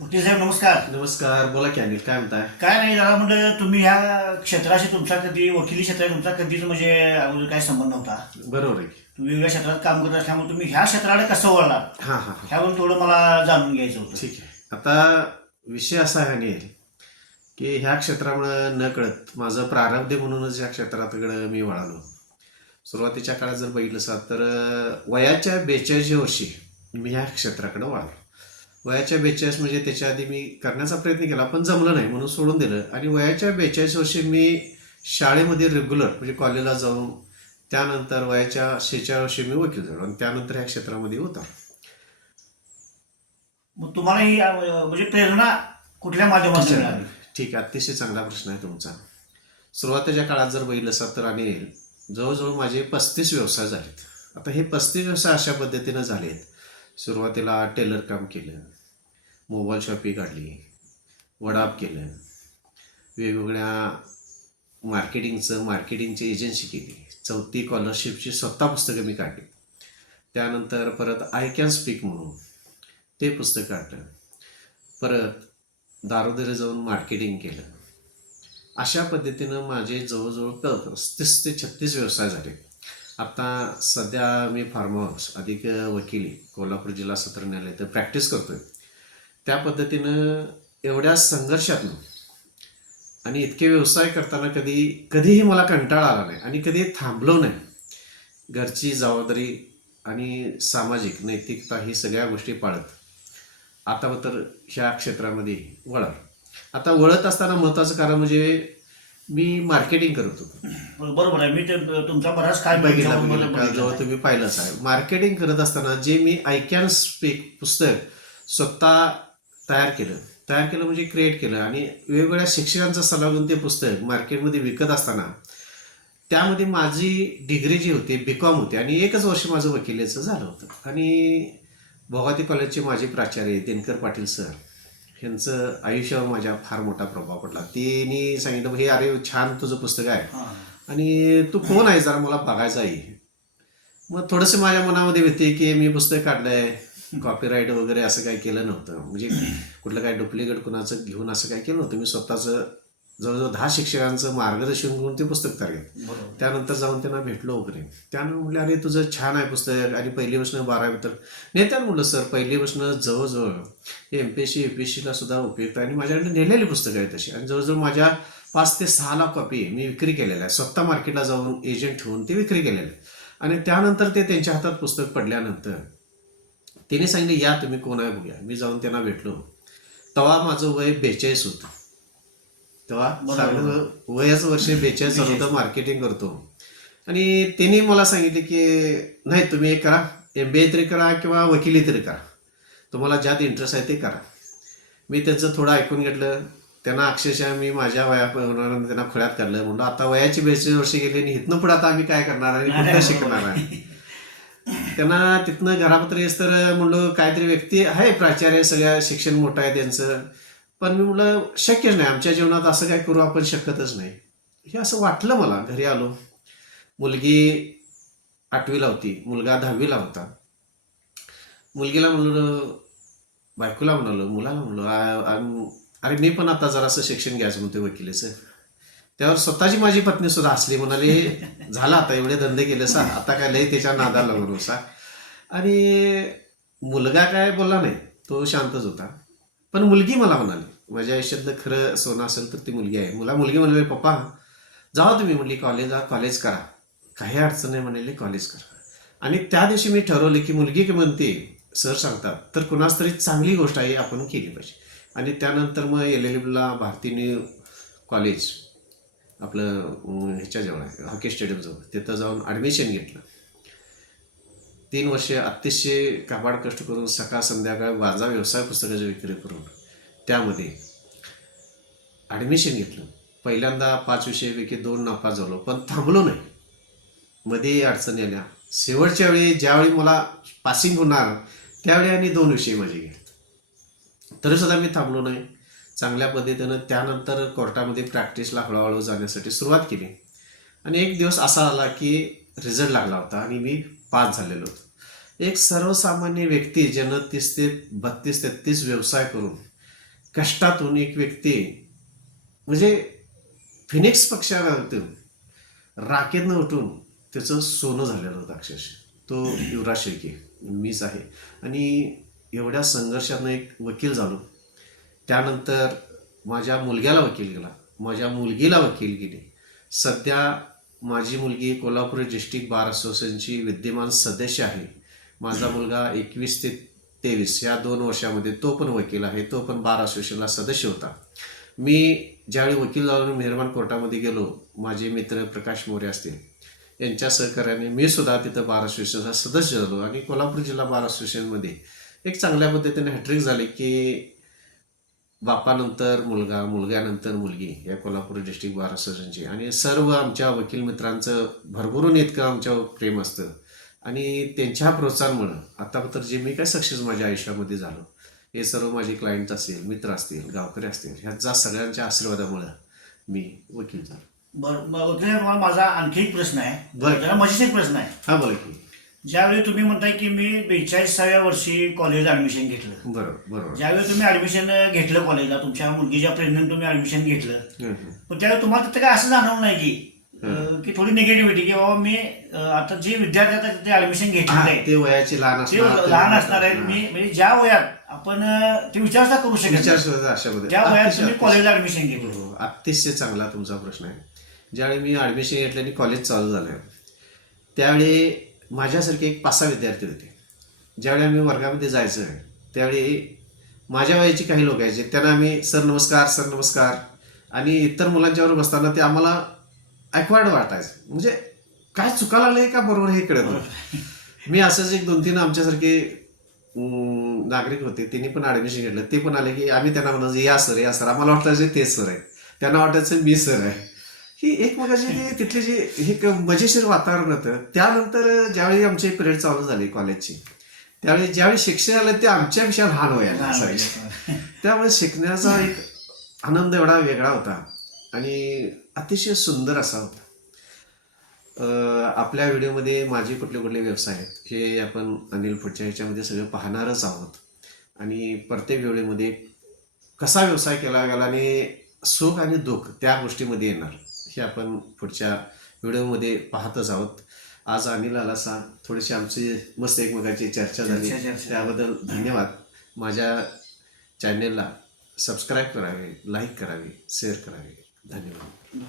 वकील साहेब नमस्कार. नमस्कार बोला की अनिल काय म्हणताय? काय नाही जरा म्हणलं तुम्ही ह्या क्षेत्राशी तुमचा कधी वकिली क्षेत्राशी तुमचा कधीच म्हणजे अगोदर काही संबंध नव्हता. बरोबर आहे. तुम्ही वेगळ्या क्षेत्रात काम करत असल्यामुळे तुम्ही ह्या क्षेत्राकडे कसं वळला हां हां हां. ह्यावरून थोडं मला जाणून घ्यायचं होतं. ठीक आहे. आता विषय असा आहे अनिल की ह्या क्षेत्रामुळं न कळत माझं प्रारब्ध म्हणूनच या क्षेत्राकडे मी वळालो. सुरुवातीच्या काळात जर बघितलं असाल तर अं, वयाच्या बेचाळीसच्या वर्षी मी ह्या क्षेत्राकडे वळालो. वयाच्या बेचाळीस म्हणजे त्याच्या आधी मी करण्याचा प्रयत्न केला पण जमलं नाही म्हणून सोडून दिलं. आणि वयाच्या बेचाळीस वर्षी मी शाळेमध्ये रेग्युलर म्हणजे कॉलेजला जाऊन त्यानंतर वयाच्या शेहेचाळीस वर्षी मी वकील झालो आणि त्यानंतर ह्या क्षेत्रामध्ये होता. मग तुम्हाला ही म्हणजे प्रेरणा कुठल्या माध्यमातून मिळाली? ठीक आहे. अतिशय चांगला प्रश्न आहे तुमचा. सुरुवातीच्या काळात जर बघितलं असाल तर अनिल जवळजवळ माझे पस्तीस व्यवसाय झालेत. आता हे पस्तीस व्यवसाय अशा पद्धतीनं झालेत सुरुवातीला टेलर काम केलं. मोबाईल शॉपी काढली. वडाप केलं. वेगवेगळ्या मार्केटिंगचं मार्केटिंगची एजन्सी केली. चौथी स्कॉलरशिपची स्वतः पुस्तकं मी काढली. त्यानंतर परत आय कॅन स्पीक म्हणून ते पुस्तक काढलं. परत दारोदारी जाऊन मार्केटिंग केलं. अशा पद्धतीनं माझे जवळजवळ क- पस्तीस ते छत्तीस व्यवसाय झाले. आता सध्या मी फार्म हाऊस अधिक वकिली कोल्हापूर जिल्हा सत्र न्यायालय तर प्रॅक्टिस करतोय. त्या पद्धतीनं एवढ्या संघर्षातनं आणि इतके व्यवसाय करताना कधी कधीही मला कंटाळा आला नाही आणि कधी थांबलो नाही. घरची जबाबदारी आणि सामाजिक नैतिकता ही सगळ्या गोष्टी पाळत. आता तर ह्या क्षेत्रामध्ये वळाल आता वळत असताना महत्त्वाचं कारण म्हणजे मी मार्केटिंग करत होतो. बरोबर आहे. मी ते तुमचा बराच काय बघितला जेव्हा तुम्ही पाहिलंच आहे. मार्केटिंग करत असताना जे मी आय कॅन स्पीक पुस्तक स्वतः तयार केलं. तयार केलं म्हणजे क्रिएट केलं. आणि वेगवेगळ्या शिक्षकांचा सल्ला घेऊन ते पुस्तक मार्केटमध्ये विकत असताना त्यामध्ये माझी डिग्री जी होती बी कॉम होती. आणि एकच वर्ष माझं वकिलीचं झालं होतं. आणि भोगाती कॉलेजचे माझे प्राचार्य दिनकर पाटील सर यांचं आयुष्यावर माझ्या फार मोठा प्रभाव पडला. त्यांनी सांगितलं हे अरे छान तुझं पुस्तक आहे. आणि तू कोण आहे जरा मला बघायचं आहे. मग थोडंसं माझ्या मनामध्ये होते की मी पुस्तक काढलंय कॉपीराईट वगैरे असं काही केलं नव्हतं. म्हणजे कुठलं काय डुप्लिकेट कुणाचं घेऊन असं काही केलं नव्हतं. मी स्वतःचं जवळजवळ दहा शिक्षकांचं मार्गदर्शन घेऊन ते पुस्तक तयार केलं. त्यानंतर जाऊन त्यांना भेटलो वगैरे. त्यानं म्हटलं अरे तुझं छान आहे पुस्तक. आणि पहिलीपासून बारावी तर. नेत्यानं म्हटलं सर पहिलीपासून जवळजवळ M P S C U P S सीला सुद्धा उपयुक्त आहे आणि माझ्याकडे नेलेली पुस्तकं आहेत तशी. आणि जवळजवळ माझ्या पाच ते सहा लाख कॉपी मी विक्री केलेल्या आहे स्वतः मार्केटला जाऊन एजंट ठेवून ते विक्री केलेलं आहे आणि त्यानंतर ते त्यांच्या हातात पुस्तक पडल्यानंतर तिने सांगितले या तुम्ही कोण आहे? बघूया. मी जाऊन त्यांना भेटलो. तेव्हा माझं वय बेचाळीस होतं. तेव्हा. चांगलं वयाचं वर्ष बेचाळीस होतं मार्केटिंग करतो. आणि त्यांनी मला सांगितले की नाही तुम्ही एक करा. एम बी ए तरी करा किंवा वकिली तरी करा. तुम्हाला ज्यात इंटरेस्ट आहे ते करा. मी त्यांचं थोडं ऐकून घेतलं. त्यांना अक्षरशः मी माझ्या वया त्यांना खुळ्यात काढलं. म्हणलं आता वयाची बेचाळीस वर्ष गेली आणि इथनं पुढे आता आम्ही काय करणार आणि कुठं शिकणार आहे? त्यांना तिथनं घरापत्र येस तर म्हणलं काहीतरी व्यक्ती आहे प्राचार्य सगळ्या शिक्षण मोठं आहे त्यांचं. पण मी म्हटलं शक्यच नाही आमच्या जीवनात असं काय करू आपण शकतच नाही. हे असं वाटलं मला घरी आलो. मुलगी आठवीला होती मुलगा दहावीला होता. मुलगीला म्हणलं बायकोला म्हणालो मुलाला म्हणलो अरे मी पण आता जरासं शिक्षण घ्यायचं म्हणते वकिलीचं. त्यावर स्वतःची माझी पत्नी सुद्धा हसली म्हणाली झालं आता एवढे धंदे केले सा आता काय लय त्याच्या नादाला लागलो सा आणि मुलगा काय बोलला नाही तो शांतच होता. पण मुलगी मला म्हणाली माझ्या आयुष्यातलं खरं सोनं असेल तर ती मुलगी आहे. मुला मुलगी म्हणाली पप्पा जावा तुम्ही. म्हणली कॉलेजला कॉलेज करा. काही अडचण नाही म्हणाली कॉलेज करा. आणि त्या दिवशी मी ठरवले की मुलगी की म्हणते सर सांगतात तर कुणास तरी चांगली गोष्ट आहे आपण केली पाहिजे. आणि त्यानंतर मग एल एल बीला भारती न्यू कॉलेज आपलं ह्याच्याजवळ आहे हॉकी स्टेडियमजवळ तिथं जाऊन ॲडमिशन घेतलं. तीन वर्षे अतिशय काबाड कष्ट करून सकाळ संध्याकाळ माझा व्यवसाय पुस्तकाची विक्री करून त्यामध्ये ॲडमिशन घेतलं. पहिल्यांदा पाच विषयापैकी दोन नापास झालो पण थांबलो नाही. मध्ये अडचणी आल्या. शेवटच्या वेळी ज्यावेळी मला पासिंग होणार त्यावेळी आणि दोन विषय माझे घेत तरीसुद्धा मी थांबलो नाही. चांगल्या पद्धतीनं त्यानंतर कोर्टामध्ये प्रॅक्टिसला हळूहळू जाण्यासाठी सुरुवात केली. आणि एक दिवस असा आला की रिझल्ट लागला होता आणि मी पास झालेलो होतो. एक सर्वसामान्य व्यक्ती ज्यानं तीस ते बत्तीस तेहतीस व्यवसाय करून कष्टातून एक व्यक्ती म्हणजे फिनिक्स पक्षातून राकेतनं उठून त्याचं सोनं झालेलं होतं अक्षरशः. तो युवराज शेळके मीच आहे. आणि एवढ्या संघर्षातनं एक वकील झालो. त्यानंतर माझ्या मुलग्याला वकील गेला माझ्या मुलगीला वकील गेली सध्या माझी मुलगी कोल्हापूर डिस्ट्रिक्ट बार असोसिएशनची विद्यमान सदस्य आहे. माझा मुलगा एकवीस ते तेवीस या दोन वर्षामध्ये तो पण वकील आहे तो पण बार असोसिएशनला सदस्य होता. मी ज्यावेळी वकील झालो मेहरबान कोर्टामध्ये गेलो माझे मित्र प्रकाश मोरे असतील यांच्या सहकार्याने मी सुद्धा तिथं बार असोसिएशनचा सदस्य झालो. आणि कोल्हापूर जिल्हा बार असोसिएशनमध्ये एक चांगल्या पद्धतीने हॅट्रिक झाले की बापानंतर मुलगा मुलग्यानंतर मुलगी या कोल्हापूर डिस्ट्रिक्ट बार असोसिएशनची आणि सर्व आमच्या वकील मित्रांचं भरभरून इतकं आमच्यावर प्रेम असतं. आणि त्यांच्या प्रोत्साहनामुळं आतापर्यंत जे मी काय सक्सेस माझ्या आयुष्यामध्ये झालो हे सर्व माझे क्लायंट असतील मित्र असतील गावकरी असतील ह्यांचा सगळ्यांच्या आशीर्वादामुळं मी वकील झालो. बरं माझा आणखी एक प्रश्न आहे. बरं. जरा मजेशीर प्रश्न आहे. हा बोला की. ज्यावेळी तुम्ही म्हणताय की मी बेचाळीसाव्या वर्षी कॉलेजला ऍडमिशन घेतलं. बरोबर बरोबर. ज्यावेळी तुम्ही ऍडमिशन घेतलं कॉलेजला तुमच्या मुलगीच्या प्रेग्नंट तुम्ही ऍडमिशन घेतलं. हं, हं. पण त्यावेळी तुम्हाला तिथं काय असं जाणवलं नाही की अं, की थोडी निगेटिव्हिटी की बाबा मी अं, आता जे विद्यार्थी आता तिथे ऍडमिशन हा, घेतलेलं आहे ते वयाचे लहान ते असणार लहान असणार आहे मी म्हणजे ज्या वयात आपण अं, ते विचार सुद्धा करू शकत विचार नाही. सुद्धा अशामध्ये ज्या वयात तुम्ही अतिशय- कॉलेजला ऍडमिशन घेतलं. हो, अतिशय चांगला तुमचा प्रश्न आहे. ज्यावेळी मी ॲडमिशन घेतलं आणि कॉलेज चालू झालं त्यावेळी माझ्यासारखे एक पाच सहा विद्यार्थी होते. ज्यावेळी आम्ही वर्गामध्ये जायचं त्यावेळी माझ्या वयाची काही लोक यायचे. त्यांना आम्ही सर नमस्कार सर नमस्कार. आणि इतर मुलांच्यावर बसताना ते आम्हाला ॲक्वायर्ड वाटायचं. म्हणजे काय चुका लागलं का बरोबर हे कळत नव्हतं. मी असंच एक दोन तीन आमच्यासारखे नागरिक होते. त्यांनी पण ॲडमिशन घेतलं. ते पण आले की आम्ही त्यांना म्हणायचं या सर या सर. आम्हाला वाटायचं तेच सर आहे त्यांना वाटायचं मी सर आहे. ही एकमेकाची ते तिथले जे हे एक मजेशीर वातावरण होतं त्यानंतर ज्यावेळी आमचे पिरियड चालू झाले कॉलेजचे त्यावेळी ज्यावेळी शिक्षण आलं ते आमच्यापेक्षा लहान लहान असायचे. त्यामुळे शिकण्याचा एक आनंद एवढा वेगळा होता आणि अतिशय सुंदर असा होता. आपल्या व्हिडिओमध्ये माझे कुठले कुठले व्यवसाय आहेत हे आपण अनिल पुढच्या ह्याच्यामध्ये सगळं पाहणारच आहोत. आणि प्रत्येक व्हिडिओमध्ये कसा व्यवसाय केला गेला आणि सुख आणि दुःख त्या गोष्टीमध्ये येणार. हे आपण पुढच्या व्हिडिओमध्ये पाहतच आहोत. आज अनिल आलासा थोडीशी आमची मस्त एकमेकाची चर्चा झाली. त्याबद्दल धन्यवाद. माझ्या चॅनेलला सबस्क्राईब करावे लाईक करावे शेअर करावे. धन्यवाद.